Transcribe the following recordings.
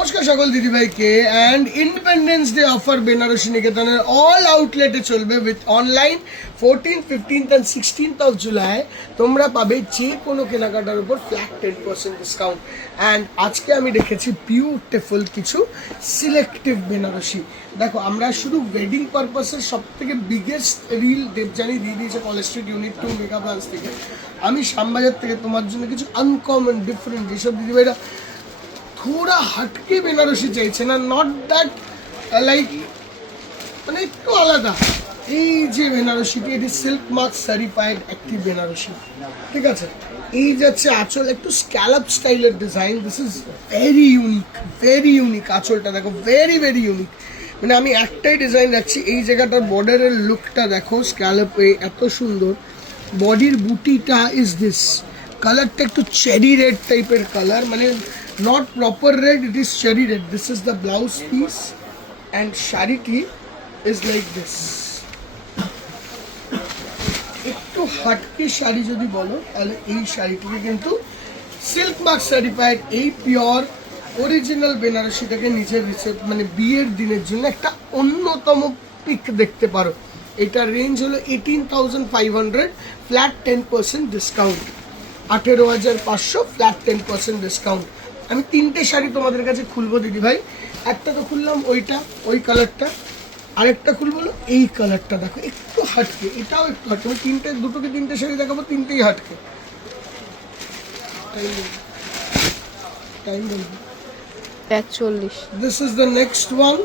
নমস্কার সকল দিদিভাইকে and independence day offer Benarasi নিকেতনের অল আউটলেটে চলবে with online 14th, 15th and 16th of July। তোমরা পাবে যে কোনো কেনাকাটার উপর ফ্ল্যাট 10% ডিসকাউন্ট। অ্যান্ড আজকে আমি রেখেছি বিউটিফুল কিছু সিলেক্টিভ বেনারসি। দেখো, আমরা শুধু ওয়েডিং পারপাসের সব থেকে বিগেস্ট রিল দেবজানি দিয়ে দিয়েছে college street unit 2 mega branch থেকে। আমি শ্যামবাজার থেকে তোমার জন্য কিছু আনকমন ডিফারেন্ট যেসব দিদিভাইরা थोड़ा हटके बेनारसी चाहिए ना, नॉट दैट लाइक মানে একটু আলাদা। এই যে বেনারসিটি, এটি সিল্ক মার্ক সার্টিফাইড একটি বেনারসি, ঠিক আছে। এই যাচ্ছে আঁচল, একটু স্ক্যালপ স্টাইলের design. This is very unique. আঁচলটা দেখো, ভেরি ইউনিক। মানে আমি একটাই ডিজাইন রাখছি। এই জায়গাটার বর্ডারের লুকটা দেখো, স্ক্যালপে এত সুন্দর। বডির বুটিটা ইজ দিস, কালারটা একটু চেরি রেড টাইপের কালার, মানে not proper red, it is cherry red. This is the blouse piece and shariti is like this। একটু হাটকে শাড়ি যদি বলো তাহলে এই শাড়িটিকে কিন্তু সিল্ক মার্ক সার্টিফাইড এই পিওর অরিজিনাল বেনারসিটাকে নিজের মানে বিয়ের দিনের জন্য একটা অন্যতম পিক দেখতে পারো। এটার রেঞ্জ হলো 18,500, ফ্ল্যাট 10% ডিসকাউন্ট। 18,500 flat 10% discount. আমি তিনটে শাড়ি তোমাদের কাছে খুলবো দিদি ভাই। একটা তো খুললাম ওইটা, ওই কালারটা, আরেকটা খুলবো এই কালারটা। দেখো একটু হাটকে, এটাও একটু হাটকে। আমি দুটোকে তিনটে শাড়ি দেখাবো, তিনটেই হাটকে। টাইম বলবো 41। This is the next one.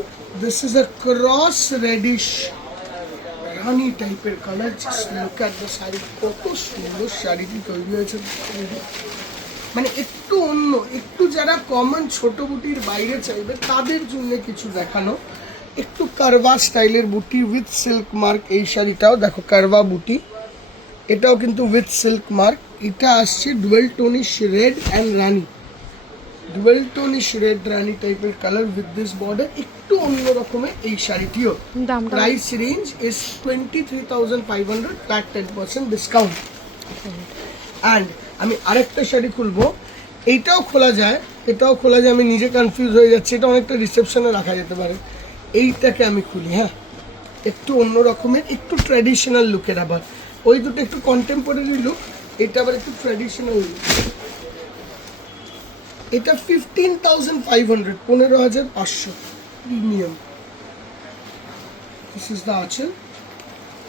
This is a cross reddish rani টাইপের colour. Just look at the sari, কত সুন্দর শাড়িটি তৈরি হয়েছে। মানে একটু অন্য, একটু যারা কমন ছোট বুটির বাইরে চাইবে তাদের জন্য কিছু দেখানো। একটু কারভা স্টাইলের বুটি উইথ সিল্ক মার্ক। এই শাড়িটাও দেখো কারভা বুটি, এটাও কিন্তু উইথ সিল্ক মার্ক। এটা আসছে dual tonish red and rani, dual tonish red rani টাইপের কালার উইথ দিস বর্ডার। একটু অন্য রকমের এই শাড়িটিও। Price range is 23,500, flat 10% discount. And আমি আরেকটা শাড়ি খুলবো, এইটাও খোলা যায়, এটাও খোলা যায়। আমি নিজে কনফিউজ হয়ে যাচ্ছি, এটা অনেকটা রিসেপশনে রাখা যেতে পারে। এইটাকে আমি খুলি, হ্যাঁ, একটু অন্য রকমের, একটু ট্র্যাডিশনাল লুকের। আবার ওই দুটো একটু কন্টেম্পোরারি লুক, এটা আবার একটু ট্র্যাডিশনাল লুক। এটা 15,500, 15,500 প্রিমিয়াম। দিস ইজ দ্য আঁচল,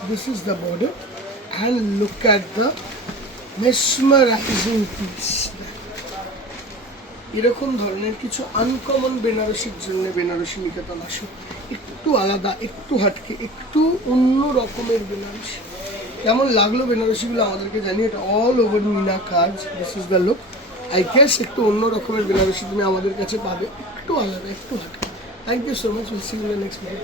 this is the border and look at the mesmerising piece. এরকম ধরনের কিছু আনকমন বেনারসির জন্য বেনারসি নিকেতন আসো। একটু আলাদা, একটু হাটকে, একটু অন্য রকমের বেনারসি। কেমন লাগলো বেনারসিগুলো আমাদেরকে জানিয়ে। এটা অল ওভার মিনা কাজ। This is the look. I guess একটু অন্য রকমের বেনারসি তুমি আমাদের কাছে পাবে, একটু আলাদা, একটু হাটকে। Thank you so much. Will see you in the next video.